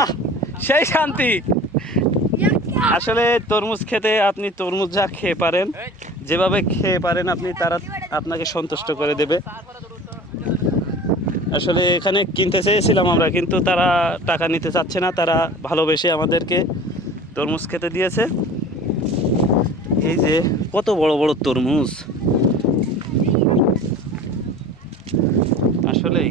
আহ সেই শান্তি। আসলে তরমুজ খেতে আপনি তরমুজ যা খেয়ে পারেন, যেভাবে খেয়ে পারেন আপনি, তারা আপনাকে সন্তুষ্ট করে দেবে। আসলে এখানে কিনতে চেয়েছিলাম আমরা, কিন্তু তারা টাকা নিতে চাচ্ছে না। তারা ভালোবেসে আমাদেরকে তরমুজ খেতে দিয়েছে। এই যে কত বড় বড় তরমুজ, আসলেই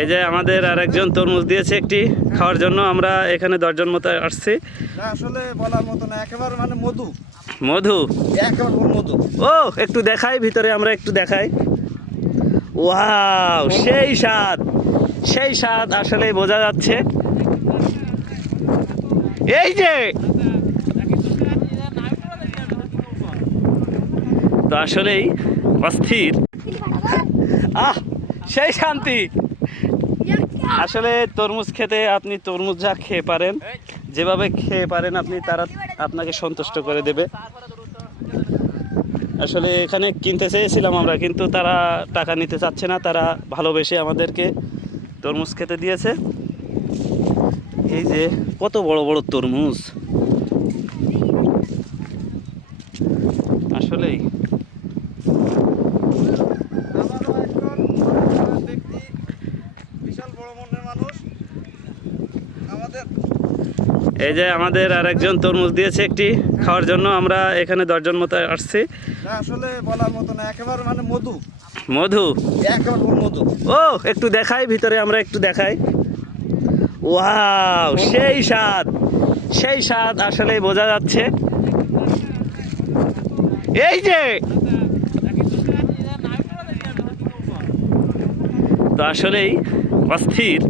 এই যে আমাদের আরেকজন তরমুজ দিয়েছে একটি খাওয়ার জন্য। আমরা এখানে 10 জন মতো আসছি। আসলে বলার মতো না, একেবারে মানে মধু মধু, একেবারে মধু। ও একটু দেখাই ভিতরে, আমরা একটু দেখাই। ওয়াও, সেই স্বাদ, সেই স্বাদ আসলে বোঝা যাচ্ছে। এই যে তো আসলেই অস্থির। আহ সেই শান্তি। আসলে তরমুজ খেতে আপনি তরমুজ যা খেয়ে পারেন, যেভাবে খেয়ে পারেন আপনি, তারা আপনাকে সন্তুষ্ট করে দেবে। আসলে এখানে কিনতে চেয়েছিলাম আমরা, কিন্তু তারা টাকা নিতে চাচ্ছে না। তারা ভালোবেসে আমাদেরকে তরমুজ খেতে দিয়েছে। এই যে কত বড় বড় তরমুজ, আসলেই বিশাল বড় মনের মানুষ আমাদের। এই যে আমাদের আরেকজন তরমুজ দিয়েছে একটি খাওয়ার জন্য। আমরা এখানে 10 জন মতো আসছি। আসলে বলার মতো না, একেবারে মানে মধু মধু, একেবারে মধু। ও একটু দেখাই ভিতরে, আমরা একটু দেখাই। ওয়াও, সেই স্বাদ, সেই স্বাদ আসলে বোঝা যাচ্ছে। এই যে তো আসলেই অস্থির।